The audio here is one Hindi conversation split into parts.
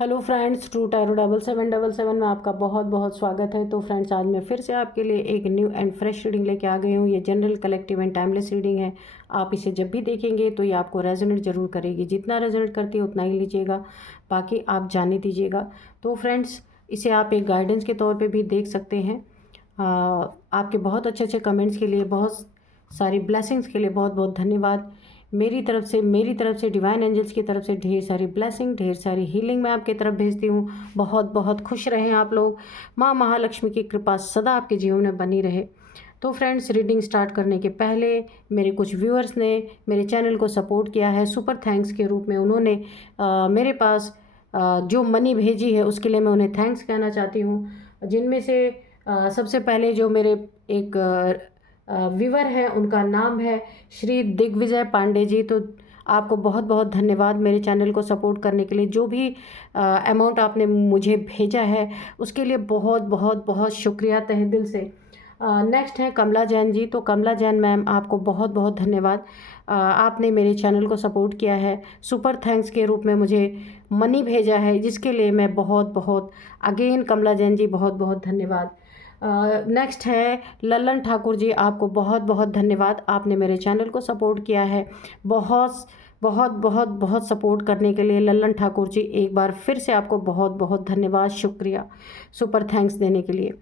हेलो फ्रेंड्स, ट्रू टैरो 7777 में आपका बहुत बहुत स्वागत है। तो फ्रेंड्स, आज मैं फिर से आपके लिए एक न्यू एंड फ्रेश रीडिंग लेके आ गई हूँ। ये general, collective and timeless reading है। आप इसे जब भी देखेंगे तो ये आपको रेजोनेट जरूर करेगी। जितना रेजोनेट करती है उतना ही लीजिएगा, बाकी आप जाने दीजिएगा। तो फ्रेंड्स, इसे आप एक गाइडेंस के तौर पर भी देख सकते हैं। आपके बहुत अच्छे अच्छे कमेंट्स के लिए, बहुत सारी ब्लेसिंग्स के लिए बहुत बहुत धन्यवाद। मेरी तरफ से डिवाइन एंजल्स की तरफ से ढेर सारी ब्लेसिंग, ढेर सारी हीलिंग मैं आपकी तरफ भेजती हूँ। बहुत बहुत खुश रहें आप लोग। माँ महालक्ष्मी की कृपा सदा आपके जीवन में बनी रहे। तो फ्रेंड्स, रीडिंग स्टार्ट करने के पहले मेरे कुछ व्यूअर्स ने मेरे चैनल को सपोर्ट किया है सुपर थैंक्स के रूप में। उन्होंने मेरे पास जो मनी भेजी है उसके लिए मैं उन्हें थैंक्स कहना चाहती हूँ। जिनमें से सबसे पहले जो मेरे एक व्यूअर हैं, उनका नाम है श्री दिग्विजय पांडे जी। तो आपको बहुत बहुत धन्यवाद मेरे चैनल को सपोर्ट करने के लिए। जो भी अमाउंट आपने मुझे भेजा है उसके लिए बहुत बहुत बहुत शुक्रिया तहे दिल से। नेक्स्ट है कमला जैन जी। तो कमला जैन मैम, आपको बहुत बहुत धन्यवाद। आपने मेरे चैनल को सपोर्ट किया है, सुपर थैंक्स के रूप में मुझे मनी भेजा है, जिसके लिए मैं बहुत बहुत अगेन कमला जैन जी बहुत बहुत धन्यवाद। नेक्स्ट है लल्लन ठाकुर जी। आपको बहुत बहुत धन्यवाद, आपने मेरे चैनल को सपोर्ट किया है। बहुत बहुत बहुत बहुत सपोर्ट करने के लिए लल्लन ठाकुर जी, एक बार फिर से आपको बहुत बहुत धन्यवाद, शुक्रिया सुपर थैंक्स देने के लिए।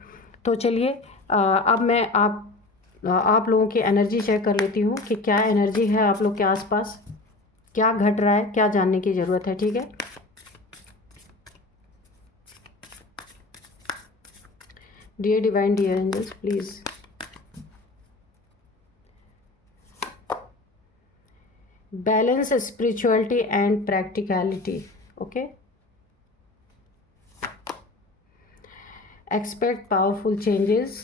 तो चलिए, अब मैं आप लोगों की एनर्जी चेक कर लेती हूँ कि क्या एनर्जी है आप लोग के आसपास, क्या घट रहा है, क्या जानने की ज़रूरत है। ठीक है, dear divine, dear angels, please balance spirituality and practicality. Okay, expect powerful changes.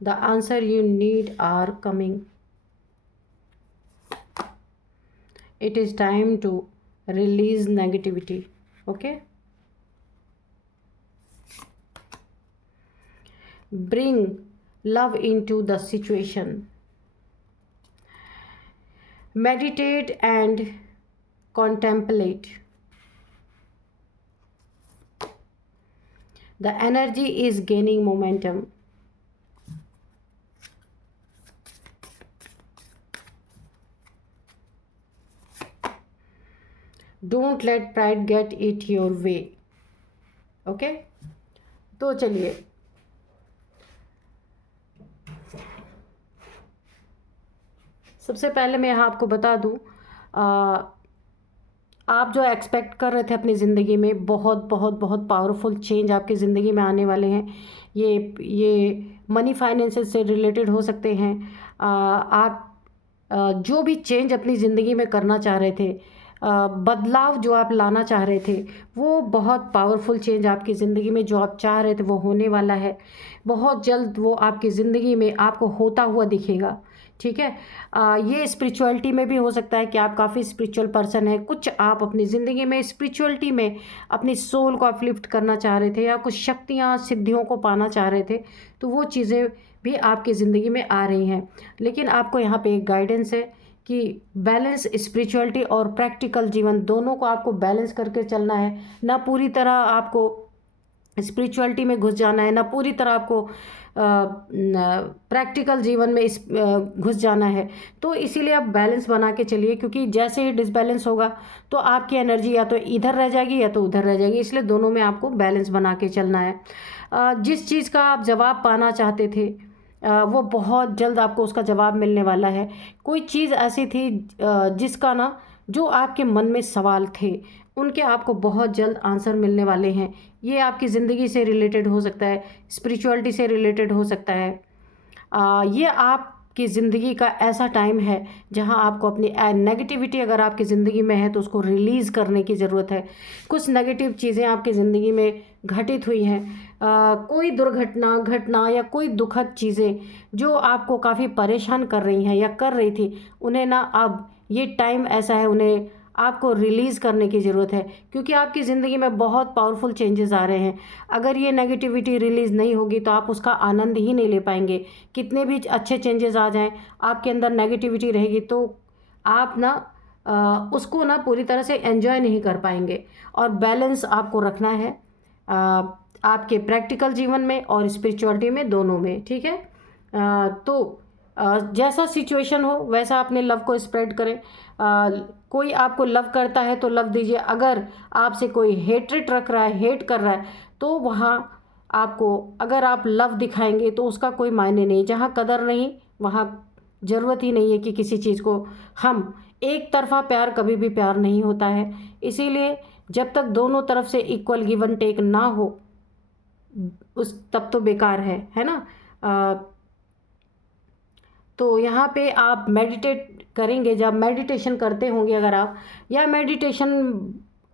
The answer you need are coming. It is time to release negativity. Okay, bring love into the situation. Meditate and contemplate. The energy is gaining momentum. Don't let pride get it your way. Okay, तो चलिए, सबसे पहले मैं आपको बता दूं, आप जो एक्सपेक्ट कर रहे थे अपनी ज़िंदगी में, बहुत बहुत बहुत पावरफुल चेंज आपकी ज़िंदगी में आने वाले हैं। ये मनी फाइनेंसेस से रिलेटेड हो सकते हैं। आप जो भी चेंज अपनी ज़िंदगी में करना चाह रहे थे, बदलाव जो आप लाना चाह रहे थे, वो बहुत पावरफुल चेंज आपकी ज़िंदगी में जो आप चाह रहे थे वो होने वाला है। बहुत जल्द वो आपकी ज़िंदगी में आपको होता हुआ दिखेगा। ठीक है, ये स्पिरिचुअलिटी में भी हो सकता है कि आप काफ़ी स्पिरिचुअल पर्सन हैं। कुछ आप अपनी ज़िंदगी में स्पिरिचुअलिटी में अपनी सोल को अपलिफ्ट करना चाह रहे थे, या कुछ शक्तियाँ, सिद्धियों को पाना चाह रहे थे, तो वो चीज़ें भी आपकी ज़िंदगी में आ रही हैं। लेकिन आपको यहाँ पे एक गाइडेंस है कि बैलेंस, स्पिरिचुअलिटी और प्रैक्टिकल जीवन दोनों को आपको बैलेंस करके चलना है। ना पूरी तरह आपको स्पिरिचुअलिटी में घुस जाना है, ना पूरी तरह आपको प्रैक्टिकल जीवन में घुस जाना है। तो इसीलिए आप बैलेंस बना के चलिए, क्योंकि जैसे ही डिसबैलेंस होगा तो आपकी एनर्जी या तो इधर रह जाएगी या तो उधर रह जाएगी। इसलिए दोनों में आपको बैलेंस बना के चलना है। जिस चीज़ का आप जवाब पाना चाहते थे, वो बहुत जल्द आपको उसका जवाब मिलने वाला है। कोई चीज़ ऐसी थी जिसका ना, जो आपके मन में सवाल थे, उनके आपको बहुत जल्द आंसर मिलने वाले हैं। ये आपकी ज़िंदगी से रिलेटेड हो सकता है, स्पिरिचुअलिटी से रिलेटेड हो सकता है। ये आपकी ज़िंदगी का ऐसा टाइम है जहां आपको अपनी नेगेटिविटी अगर आपकी ज़िंदगी में है तो उसको रिलीज़ करने की ज़रूरत है। कुछ नेगेटिव चीज़ें आपकी ज़िंदगी में घटित हुई हैं, कोई घटना या कोई दुखद चीज़ें जो आपको काफ़ी परेशान कर रही हैं या कर रही थी, उन्हें ना अब ये टाइम ऐसा है, उन्हें आपको रिलीज़ करने की ज़रूरत है, क्योंकि आपकी ज़िंदगी में बहुत पावरफुल चेंजेस आ रहे हैं। अगर ये नेगेटिविटी रिलीज़ नहीं होगी तो आप उसका आनंद ही नहीं ले पाएंगे। कितने भी अच्छे चेंजेस आ जाएं, आपके अंदर नेगेटिविटी रहेगी तो आप ना उसको ना पूरी तरह से एंजॉय नहीं कर पाएंगे। और बैलेंस आपको रखना है आपके प्रैक्टिकल जीवन में और स्पिरिचुअलिटी में, दोनों में, ठीक है। तो जैसा सिचुएशन हो वैसा अपने लव को स्प्रेड करें। कोई आपको लव करता है तो लव दीजिए। अगर आपसे कोई हेट्रेट रख रहा है, हेट कर रहा है, तो वहाँ आपको, अगर आप लव दिखाएंगे तो उसका कोई मायने नहीं। जहाँ कदर नहीं वहाँ ज़रूरत ही नहीं है कि किसी चीज़ को हम, एक तरफा प्यार कभी भी प्यार नहीं होता है। इसीलिए जब तक दोनों तरफ से इक्वल गिव एंड टेक ना हो उस तब तो बेकार है ना। तो यहाँ पे आप मेडिटेट करेंगे। जब मेडिटेशन करते होंगे अगर आप, या मेडिटेशन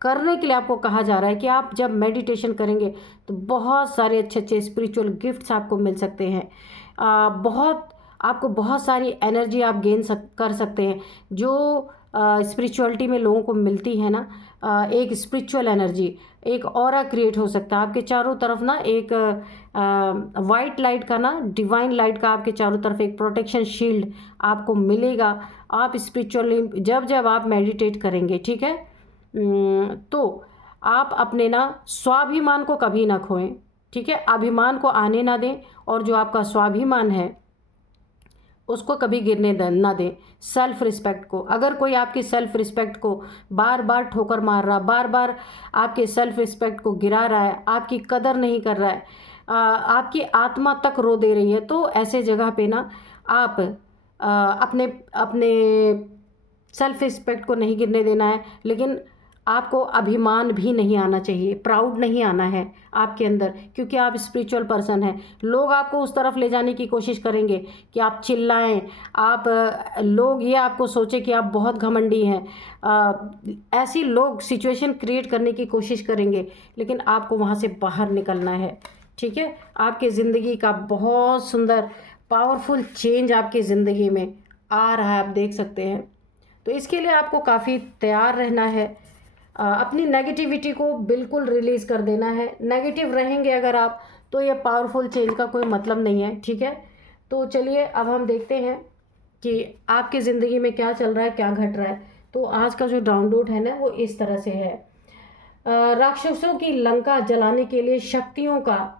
करने के लिए आपको कहा जा रहा है कि आप जब मेडिटेशन करेंगे तो बहुत सारे अच्छे अच्छे स्पिरिचुअल गिफ्ट्स आपको मिल सकते हैं। बहुत आपको बहुत सारी एनर्जी आप गेन कर सकते हैं, जो स्पिरिचुअलिटी में लोगों को मिलती है ना। एक स्पिरिचुअल एनर्जी, एक ऑरा क्रिएट हो सकता है आपके चारों तरफ ना। एक वाइट लाइट का ना, डिवाइन लाइट का आपके चारों तरफ एक प्रोटेक्शन शील्ड आपको मिलेगा। आप स्पिरिचुअली जब जब आप मेडिटेट करेंगे, ठीक है, तो आप अपने ना स्वाभिमान को कभी ना खोएं, ठीक है। अभिमान को आने ना दें, और जो आपका स्वाभिमान है उसको कभी गिरने ना दें। सेल्फ रिस्पेक्ट को, अगर कोई आपकी सेल्फ रिस्पेक्ट को बार बार ठोकर मार रहा, बार बार आपके सेल्फ रिस्पेक्ट को गिरा रहा है, आपकी कदर नहीं कर रहा है, आपकी आत्मा तक रो दे रही है, तो ऐसे जगह पे ना आप अपने अपने सेल्फ रिस्पेक्ट को नहीं गिरने देना है। लेकिन आपको अभिमान भी नहीं आना चाहिए, प्राउड नहीं आना है आपके अंदर, क्योंकि आप स्पिरिचुअल पर्सन हैं। लोग आपको उस तरफ ले जाने की कोशिश करेंगे कि आप चिल्लाएं, आप लोग ये आपको सोचे कि आप बहुत घमंडी हैं। ऐसी लोग सिचुएशन क्रिएट करने की कोशिश करेंगे, लेकिन आपको वहाँ से बाहर निकलना है, ठीक है। आपकी ज़िंदगी का बहुत सुंदर पावरफुल चेंज आपकी ज़िंदगी में आ रहा है, आप देख सकते हैं। तो इसके लिए आपको काफ़ी तैयार रहना है। अपनी नेगेटिविटी को बिल्कुल रिलीज़ कर देना है। नेगेटिव रहेंगे अगर आप, तो ये पावरफुल चेंज का कोई मतलब नहीं है, ठीक है। तो चलिए अब हम देखते हैं कि आपकी ज़िंदगी में क्या चल रहा है, क्या घट रहा है। तो आज का जो डाउनलोड है ना वो इस तरह से है। राक्षसों की लंका जलाने के लिए शक्तियों का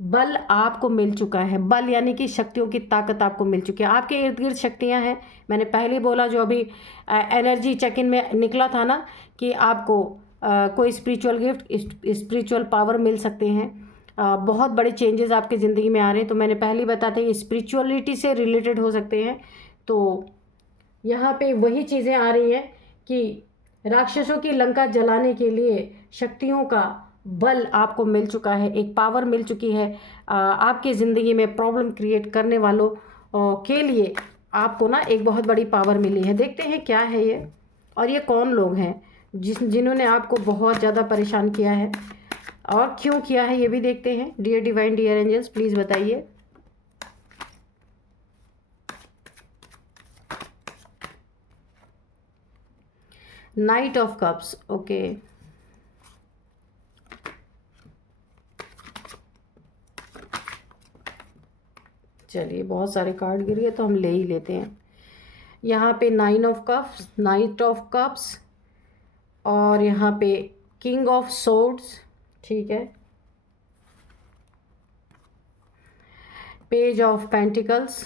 बल आपको मिल चुका है। बल यानी कि शक्तियों की ताकत आपको मिल चुकी है। आपके इर्द गिर्द शक्तियाँ हैं। मैंने पहले बोला, जो अभी एनर्जी चेक इन में निकला था ना, कि आपको कोई स्पिरिचुअल गिफ्ट, स्पिरिचुअल पावर मिल सकते हैं। बहुत बड़े चेंजेस आपकी ज़िंदगी में आ रहे हैं। तो मैंने पहले बताया था ये स्पिरिचुअलिटी से रिलेटेड हो सकते हैं। तो यहाँ पे वही चीज़ें आ रही हैं कि राक्षसों की लंका जलाने के लिए शक्तियों का बल आपको मिल चुका है, एक पावर मिल चुकी है। आपकी ज़िंदगी में प्रॉब्लम क्रिएट करने वालों के लिए आपको ना एक बहुत बड़ी पावर मिली है। देखते हैं क्या है ये, और ये कौन लोग हैं जिन्होंने आपको बहुत ज़्यादा परेशान किया है, और क्यों किया है ये भी देखते हैं। Dear divine, dear angels, please बताइए। Knight of cups, okay. चलिए, बहुत सारे कार्ड गिर गए तो हम ले ही लेते हैं। यहाँ पे 9 of cups, night of cups, और यहाँ पे किंग ऑफ सोर्ड्स, ठीक है, पेज ऑफ पेंटिकल्स,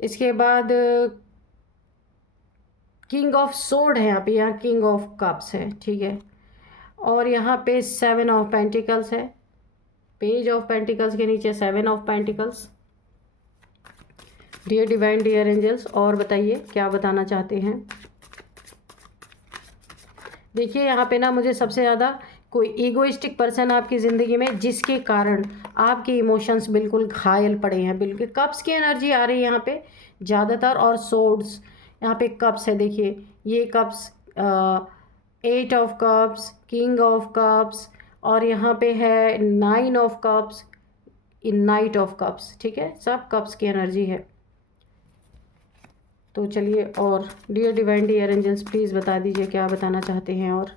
इसके बाद किंग ऑफ सोर्ड है यहाँ पे, यहाँ किंग ऑफ कप्स है, ठीक है, और यहाँ पे 7 ऑफ पेंटिकल्स है। पेज ऑफ पेंटिकल्स के नीचे 7 of pentacles. Dear divine, dear angels, और बताइए क्या बताना चाहते हैं। देखिए यहाँ पे ना मुझे सबसे ज़्यादा कोई ईगोइस्टिक पर्सन आपकी ज़िंदगी में, जिसके कारण आपके इमोशंस बिल्कुल घायल पड़े हैं। बिल्कुल कप्स की एनर्जी आ रही है यहाँ पे ज़्यादातर, और सोर्ड्स, यहाँ पे कप्स है। देखिए ये cups, 8 of cups, king of cups, और यहाँ पे है 9 of cups, in night of cups, ठीक है, सब कप्स की एनर्जी है। तो चलिए, और dear divine, dear angels, please बता दीजिए क्या बताना चाहते हैं। और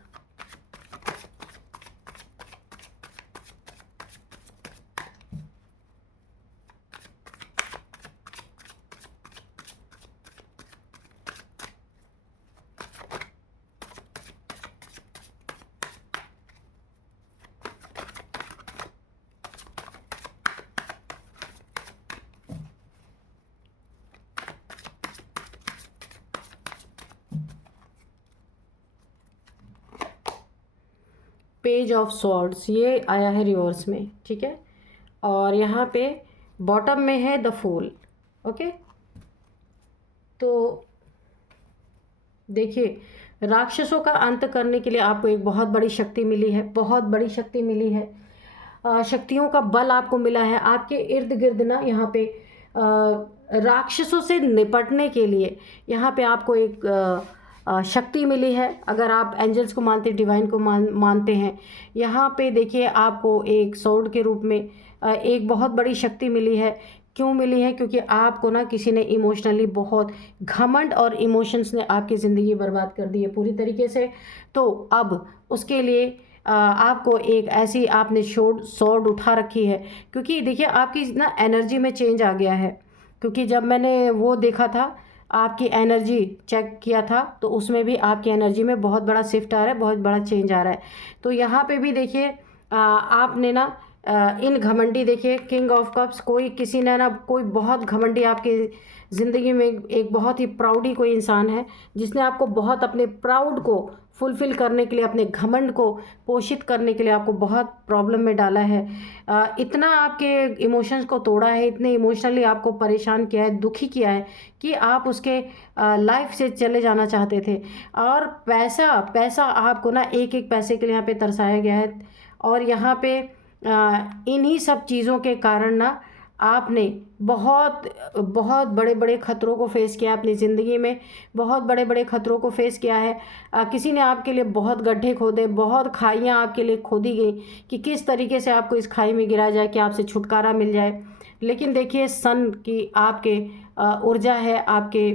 पेज ऑफ सॉर्ड्स, ये आया है रिवर्स में, ठीक है। और यहाँ पे बॉटम में है द फूल। ओके, तो देखिए, राक्षसों का अंत करने के लिए आपको एक बहुत बड़ी शक्ति मिली है, बहुत बड़ी शक्ति मिली है। शक्तियों का बल आपको मिला है। आपके इर्द गिर्द ना यहाँ पे राक्षसों से निपटने के लिए यहाँ पे आपको एक शक्ति मिली है। अगर आप एंजल्स को मानते, डिवाइन को मानते हैं, यहाँ पे देखिए आपको एक स्वॉर्ड के रूप में एक बहुत बड़ी शक्ति मिली है। क्यों मिली है? क्योंकि आपको ना किसी ने इमोशनली बहुत घमंड और इमोशंस ने आपकी ज़िंदगी बर्बाद कर दी है पूरी तरीके से। तो अब उसके लिए आपको एक ऐसी आपने स्वॉर्ड उठा रखी है, क्योंकि देखिए आपकी ना एनर्जी में चेंज आ गया है। क्योंकि जब मैंने वो देखा था, आपकी एनर्जी चेक किया था, तो उसमें भी आपकी एनर्जी में बहुत बड़ा शिफ्ट आ रहा है, बहुत बड़ा चेंज आ रहा है। तो यहाँ पे भी देखिए आपने ना इन घमंडी, देखिए किंग ऑफ कप्स, कोई किसी ने ना कोई बहुत घमंडी आपकी ज़िंदगी में एक बहुत ही प्राउडी कोई इंसान है जिसने आपको बहुत अपने प्राउड को फुलफ़िल करने के लिए, अपने घमंड को पोषित करने के लिए आपको बहुत प्रॉब्लम में डाला है। इतना आपके इमोशंस को तोड़ा है, इतने इमोशनली आपको परेशान किया है, दुखी किया है कि आप उसके लाइफ से चले जाना चाहते थे। और पैसा पैसा आपको ना एक एक पैसे के लिए यहाँ पे तरसाया गया है। और यहाँ पे इन्हीं सब चीज़ों के कारण ना आपने बहुत बहुत बड़े बड़े ख़तरों को फेस किया अपनी ज़िंदगी में, बहुत बड़े बड़े ख़तरों को फेस किया है। किसी ने आपके लिए बहुत गड्ढे खोदे, बहुत खाइयाँ आपके लिए खोदी गई कि किस तरीके से आपको इस खाई में गिराया जाए कि आपसे छुटकारा मिल जाए। लेकिन देखिए, सन की आपके ऊर्जा है, आपके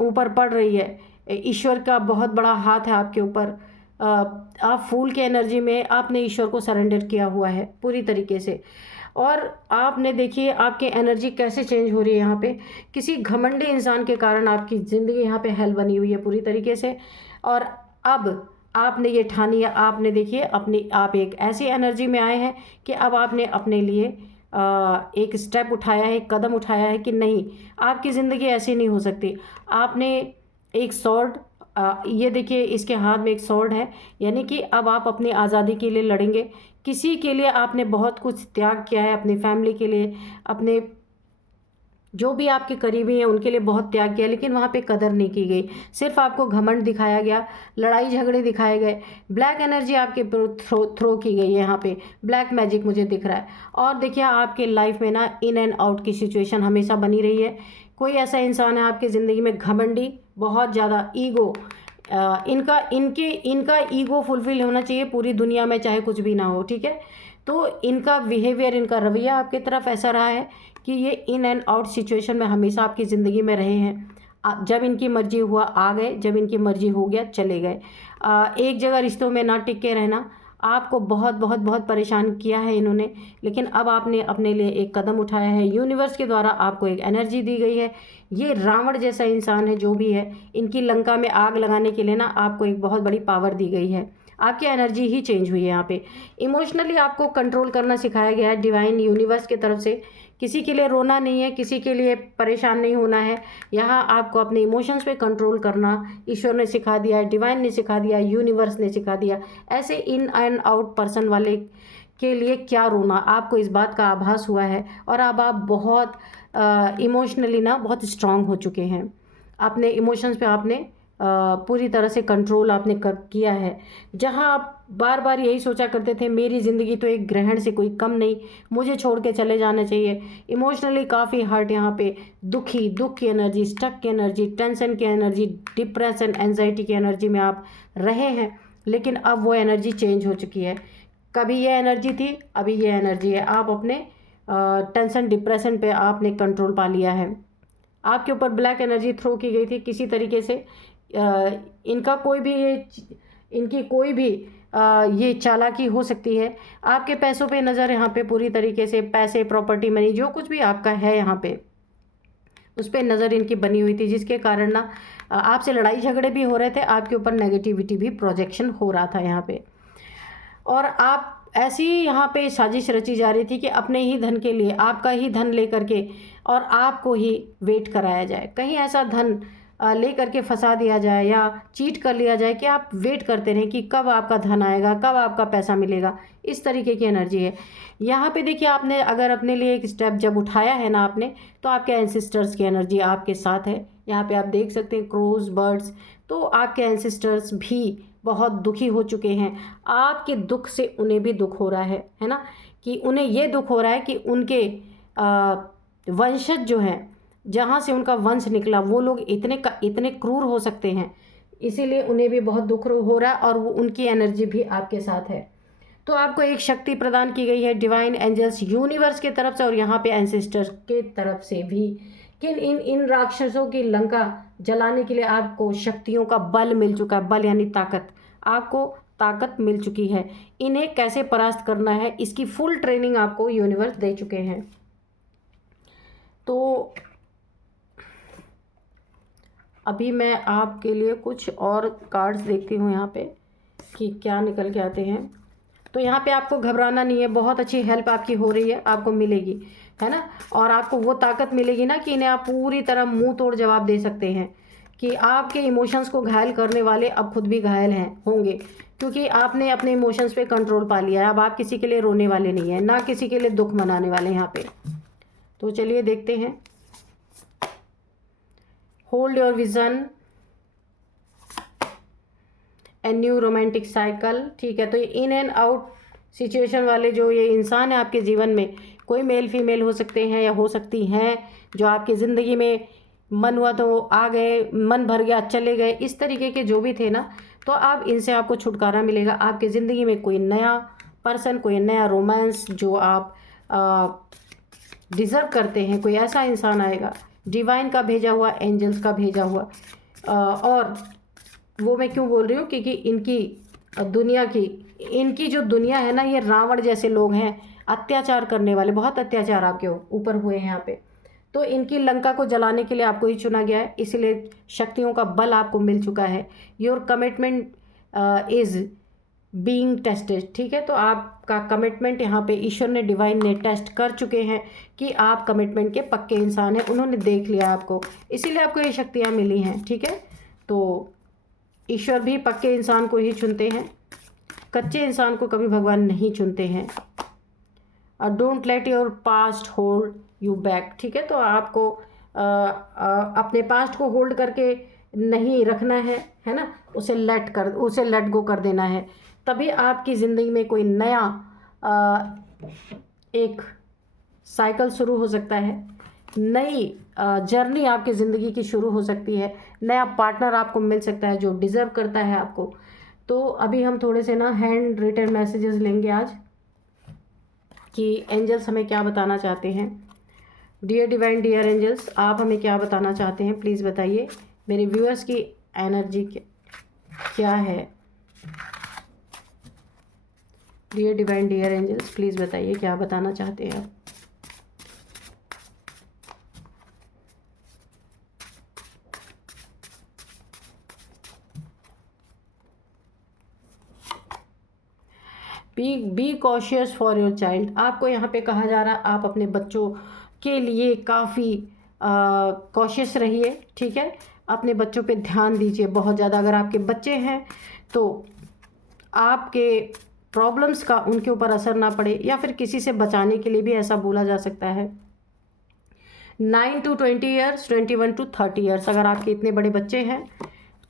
ऊपर पड़ रही है। ईश्वर का बहुत बड़ा हाथ है आपके ऊपर। आप फूल के एनर्जी में आपने ईश्वर को सरेंडर किया हुआ है पूरी तरीके से। और आपने देखिए आपकी एनर्जी कैसे चेंज हो रही है। यहाँ पे किसी घमंडी इंसान के कारण आपकी ज़िंदगी यहाँ पे हेल बनी हुई है पूरी तरीके से। और अब आपने ये ठानी है, आपने देखिए अपनी, आप एक ऐसी एनर्जी में आए हैं कि अब आपने अपने लिए एक स्टेप उठाया है, एक कदम उठाया है कि नहीं, आपकी ज़िंदगी ऐसी नहीं हो सकती। आपने एक स्वॉर्ड, ये देखिए इसके हाथ में एक स्वॉर्ड है, यानी कि अब आप अपनी आज़ादी के लिए लड़ेंगे। किसी के लिए आपने बहुत कुछ त्याग किया है, अपनी फैमिली के लिए, अपने जो भी आपके करीबी हैं उनके लिए बहुत त्याग किया, लेकिन वहाँ पे कदर नहीं की गई। सिर्फ आपको घमंड दिखाया गया, लड़ाई झगड़े दिखाए गए, ब्लैक एनर्जी आपके थ्रो की गई है। यहाँ पे ब्लैक मैजिक मुझे दिख रहा है। और देखिए आपके लाइफ में ना इन एंड आउट की सिचुएशन हमेशा बनी रही है। कोई ऐसा इंसान है आपकी ज़िंदगी में घमंडी, बहुत ज़्यादा ईगो, इनका ईगो फुलफिल होना चाहिए पूरी दुनिया में, चाहे कुछ भी ना हो, ठीक है। तो इनका बिहेवियर, इनका रवैया आपकी तरफ ऐसा रहा है कि ये इन एंड आउट सिचुएशन में हमेशा आपकी ज़िंदगी में रहे हैं। जब इनकी मर्जी हुआ आ गए, जब इनकी मर्जी हो गया चले गए। एक जगह रिश्तों में ना टिक के रहना आपको बहुत बहुत बहुत परेशान किया है इन्होंने। लेकिन अब आपने अपने लिए एक कदम उठाया है, यूनिवर्स के द्वारा आपको एक एनर्जी दी गई है। ये रावण जैसा इंसान है जो भी है, इनकी लंका में आग लगाने के लिए ना आपको एक बहुत बड़ी पावर दी गई है। आपकी एनर्जी ही चेंज हुई है। यहाँ पे इमोशनली आपको कंट्रोल करना सिखाया गया है डिवाइन यूनिवर्स की तरफ से। किसी के लिए रोना नहीं है, किसी के लिए परेशान नहीं होना है। यहाँ आपको अपने इमोशंस पे कंट्रोल करना ईश्वर ने सिखा दिया है, डिवाइन ने सिखा दिया, यूनिवर्स ने सिखा दिया। ऐसे इन एंड आउट पर्सन वाले के लिए क्या रोना, आपको इस बात का आभास हुआ है। और अब आप बहुत इमोशनली ना बहुत स्ट्रांग हो चुके हैं। अपने इमोशंस पे आपने पूरी तरह से कंट्रोल आपने किया है। जहां आप बार बार यही सोचा करते थे मेरी ज़िंदगी तो एक ग्रहण से कोई कम नहीं, मुझे छोड़ के चले जाना चाहिए। इमोशनली काफ़ी हर्ट, यहाँ पे दुख की एनर्जी, स्टक की एनर्जी, टेंशन की एनर्जी, डिप्रेशन, एंजाइटी की एनर्जी में आप रहे हैं। लेकिन अब वो एनर्जी चेंज हो चुकी है। कभी ये एनर्जी थी, अभी ये एनर्जी है। आप अपने टेंशन, डिप्रेशन पे आपने कंट्रोल पा लिया है। आपके ऊपर ब्लैक एनर्जी थ्रो की गई थी किसी तरीके से। इनका कोई भी इनकी कोई भी ये चालाकी हो सकती है। आपके पैसों पे नज़र यहाँ पे पूरी तरीके से, पैसे, प्रॉपर्टी, मनी, जो कुछ भी आपका है यहाँ पे, उस पर नज़र इनकी बनी हुई थी, जिसके कारण ना आपसे लड़ाई झगड़े भी हो रहे थे, आपके ऊपर नेगेटिविटी भी प्रोजेक्शन हो रहा था यहाँ पे। और आप ऐसी यहाँ पे साजिश रची जा रही थी कि अपने ही धन के लिए, आपका ही धन लेकर के और आपको ही वेट कराया जाए। कहीं ऐसा धन ले करके फंसा दिया जाए या चीट कर लिया जाए कि आप वेट करते रहें कि कब आपका धन आएगा, कब आपका पैसा मिलेगा। इस तरीके की एनर्जी है यहाँ पे। देखिए, आपने अगर अपने लिए एक स्टेप जब उठाया है ना आपने, तो आपके एंसेस्टर्स की एनर्जी आपके साथ है। यहाँ पे आप देख सकते हैं क्रोज, बर्ड्स। तो आपके एंसेस्टर्स भी बहुत दुखी हो चुके हैं। आपके दुख से उन्हें भी दुख हो रहा है ना, कि उन्हें ये दुख हो रहा है कि उनके वंशज जो हैं, जहाँ से उनका वंश निकला, वो लोग इतने क्रूर हो सकते हैं। इसीलिए उन्हें भी बहुत दुख हो रहा है और वो उनकी एनर्जी भी आपके साथ है। तो आपको एक शक्ति प्रदान की गई है डिवाइन एंजल्स यूनिवर्स की तरफ से और यहाँ पे एंसेस्टर्स के तरफ से भी, कि इन राक्षसों की लंका जलाने के लिए आपको शक्तियों का बल मिल चुका है। बल यानी ताकत, आपको ताकत मिल चुकी है। इन्हें कैसे परास्त करना है इसकी फुल ट्रेनिंग आपको यूनिवर्स दे चुके हैं। तो अभी मैं आपके लिए कुछ और कार्ड्स देखती हूँ यहाँ पे कि क्या निकल के आते हैं। तो यहाँ पे आपको घबराना नहीं है, बहुत अच्छी हेल्प आपकी हो रही है, आपको मिलेगी, है ना। और आपको वो ताकत मिलेगी ना कि इन्हें आप पूरी तरह मुंह तोड़ जवाब दे सकते हैं, कि आपके इमोशंस को घायल करने वाले अब खुद भी घायल होंगे, क्योंकि आपने अपने इमोशंस पे कंट्रोल पा लिया है। अब आप किसी के लिए रोने वाले नहीं हैं, ना किसी के लिए दुख मनाने वाले यहाँ पे। तो चलिए देखते हैं। Hold your vision and new romantic cycle. ठीक है, तो ये इन एंड आउट सिचुएशन वाले जो ये इंसान है आपके जीवन में, कोई मेल फीमेल हो सकते हैं या हो सकती हैं, जो आपकी ज़िंदगी में मन हुआ तो आ गए, मन भर गया चले गए, इस तरीके के जो भी थे ना, तो अब इनसे आपको छुटकारा मिलेगा। आपकी ज़िंदगी में कोई नया पर्सन, कोई नया रोमांस जो आप डिज़र्व करते हैं, कोई ऐसा इंसान आएगा, डिवाइन का भेजा हुआ, एंजल्स का भेजा हुआ। और वो मैं क्यों बोल रही हूँ, क्योंकि इनकी जो दुनिया है ना, ये रावण जैसे लोग हैं, अत्याचार करने वाले, बहुत अत्याचार आपके ऊपर हुए हैं यहाँ पे। तो इनकी लंका को जलाने के लिए आपको ही चुना गया है, इसलिए शक्तियों का बल आपको मिल चुका है। Your commitment is being tested. ठीक है, तो आपका कमिटमेंट यहाँ पे ईश्वर ने, डिवाइन ने टेस्ट कर चुके हैं कि आप कमिटमेंट के पक्के इंसान हैं। उन्होंने देख लिया आपको, इसीलिए आपको ये शक्तियाँ मिली हैं। ठीक है, तो ईश्वर भी पक्के इंसान को ही चुनते हैं, कच्चे इंसान को कभी भगवान नहीं चुनते हैं। और don't let your past hold you back. ठीक है, तो आपको अपने पास्ट को होल्ड करके नहीं रखना है ना, उसे लेट गो कर देना है। तभी आपकी ज़िंदगी में कोई नया एक साइकिल शुरू हो सकता है, नई जर्नी आपकी ज़िंदगी की शुरू हो सकती है, नया पार्टनर आपको मिल सकता है जो डिज़र्व करता है आपको। तो अभी हम थोड़े से ना हैंड रिटन मैसेजेस लेंगे आज, कि एंजल्स हमें क्या बताना चाहते हैं। डियर डिवाइन, डियर एंजल्स, आप हमें क्या बताना चाहते हैं, प्लीज़ बताइए। मेरे व्यूअर्स की एनर्जी क्या है। Dear divine, dear angels, please बताइए क्या बताना चाहते हैं आप। Be cautious for your child. आपको यहाँ पे कहा जा रहा है आप अपने बच्चों के लिए काफ़ी कॉशियस रहिए। ठीक है, अपने बच्चों पे ध्यान दीजिए बहुत ज़्यादा। अगर आपके बच्चे हैं तो आपके प्रॉब्लम्स का उनके ऊपर असर ना पड़े, या फिर किसी से बचाने के लिए भी ऐसा बोला जा सकता है। 9 to 20 ईयर्स, 21 to 30 ईयर्स, अगर आपके इतने बड़े बच्चे हैं,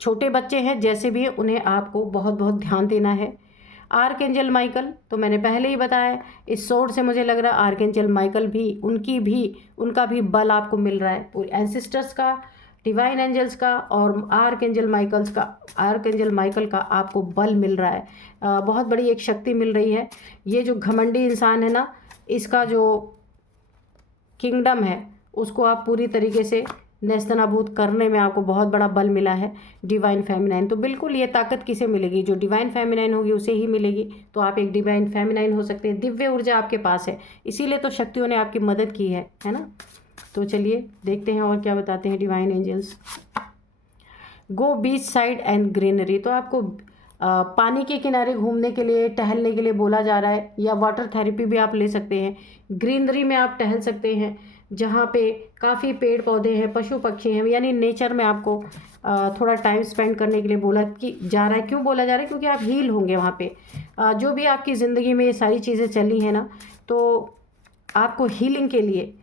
छोटे बच्चे हैं, जैसे भी, उन्हें आपको बहुत बहुत ध्यान देना है। आर्कएंजल माइकल, तो मैंने पहले ही बताया, इस सोर्स से मुझे लग रहा है आर्कएंजल माइकल भी, उनका भी बल आपको मिल रहा है, पूरे एंसेस्टर्स का, डिवाइन एंजल्स का और आर्कएंजल माइकल का आपको बल मिल रहा है। बहुत बड़ी एक शक्ति मिल रही है। ये जो घमंडी इंसान है ना, इसका जो किंगडम है उसको आप पूरी तरीके से नेस्तनाबूद करने में आपको बहुत बड़ा बल मिला है। डिवाइन फेमिनाइन, तो बिल्कुल ये ताकत किसे मिलेगी, जो डिवाइन फेमिनाइन होगी उसे ही मिलेगी। तो आप एक डिवाइन फेमिनाइन हो सकते हैं, दिव्य ऊर्जा आपके पास है, इसीलिए तो शक्तियों ने आपकी मदद की है ना। तो चलिए देखते हैं और क्या बताते हैं divine angels. Go beach side and greenery, तो आपको पानी के किनारे घूमने के लिए, टहलने के लिए बोला जा रहा है, या वाटर थेरेपी भी आप ले सकते हैं। ग्रीनरी में आप टहल सकते हैं, जहाँ पे काफ़ी पेड़ पौधे हैं, पशु पक्षी हैं, यानी नेचर में आपको थोड़ा टाइम स्पेंड करने के लिए बोला कि जा रहा है। क्यों बोला जा रहा है? क्योंकि आप हील होंगे वहाँ पे। जो भी आपकी ज़िंदगी में ये सारी चीज़ें चली हैं ना, तो आपको हीलिंग के लिए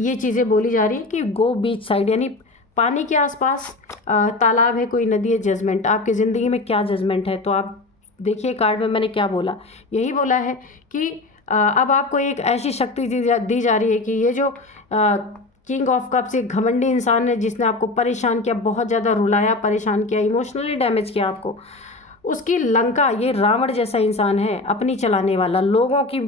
ये चीज़ें बोली जा रही है कि गो बीच साइड, यानी पानी के आसपास तालाब है, कोई नदी है, जजमेंट। आपकी ज़िंदगी में क्या जजमेंट है? तो आप देखिए कार्ड में मैंने क्या बोला, यही बोला है कि अब आपको एक ऐसी शक्ति दी जा रही है कि ये जो किंग ऑफ कप्स एक घमंडी इंसान है जिसने आपको परेशान किया, बहुत ज़्यादा रुलाया, परेशान किया, इमोशनली डैमेज किया आपको, उसकी लंका, ये रावण जैसा इंसान है, अपनी चलाने वाला, लोगों की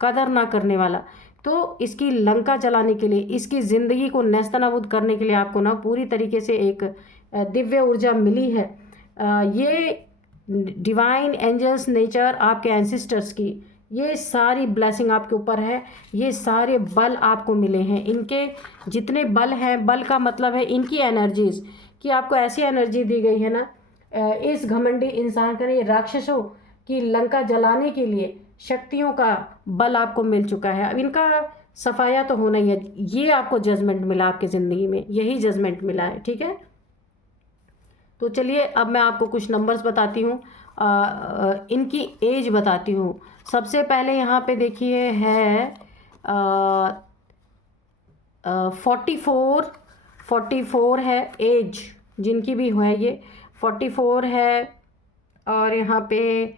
कदर ना करने वाला। तो इसकी लंका जलाने के लिए, इसकी ज़िंदगी को नेस्तनाबूद करने के लिए आपको ना पूरी तरीके से एक दिव्य ऊर्जा मिली है। ये डिवाइन एंजल्स, नेचर, आपके एंसिस्टर्स की ये सारी ब्लेसिंग आपके ऊपर है। ये सारे बल आपको मिले हैं, इनके जितने बल हैं, बल का मतलब है इनकी एनर्जीज, कि आपको ऐसी एनर्जी दी गई है ना, इस घमंडी इंसान का, ये राक्षसों की लंका जलाने के लिए शक्तियों का बल आपको मिल चुका है। अब इनका सफाया तो होना ही है। ये आपको जजमेंट मिला आपकी ज़िंदगी में, यही जजमेंट मिला है, ठीक है। तो चलिए अब मैं आपको कुछ नंबर्स बताती हूँ, इनकी एज बताती हूँ। सबसे पहले यहाँ पे देखिए है 44 है एज, जिनकी भी है ये 44 है। और यहाँ पे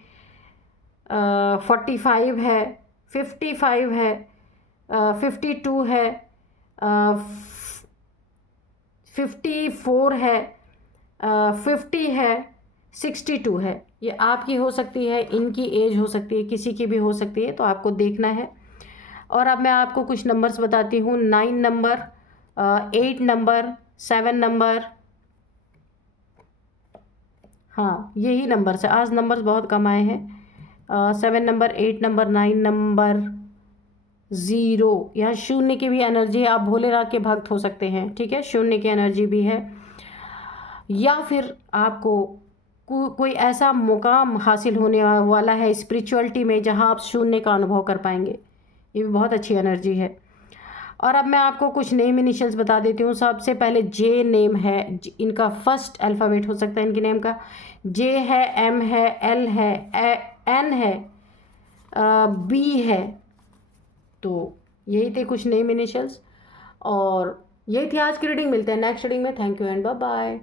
45 है, 55 है, 52 है, 54 है, 50 है, 62 है। ये आपकी हो सकती है, इनकी एज हो सकती है, किसी की भी हो सकती है, तो आपको देखना है। और अब मैं आपको कुछ नंबर्स बताती हूँ। 9 नंबर, 8 नंबर, 7 नंबर, हाँ यही नंबर से आज नंबर्स बहुत कम आए हैं। 7 नंबर, 8 नंबर, 9 नंबर, 0, यहाँ शून्य की भी एनर्जी है। आप भोलेनाथ के भक्त हो सकते हैं, ठीक है, शून्य की एनर्जी भी है। या फिर आपको कोई ऐसा मुकाम हासिल होने वाला है स्पिरिचुअलिटी में जहाँ आप शून्य का अनुभव कर पाएंगे, ये भी बहुत अच्छी एनर्जी है। और अब मैं आपको कुछ नेम इनिशियल्स बता देती हूँ। सबसे पहले जे नेम है, इनका फर्स्ट अल्फ़ाबेट हो सकता है इनके नेम का। जे है, एम है, एल है, एन है, बी है। तो यही थे कुछ नेम इनिशियल्स और यही थी आज की रीडिंग। मिलते हैं नेक्स्ट रीडिंग में। Thank you and bye bye.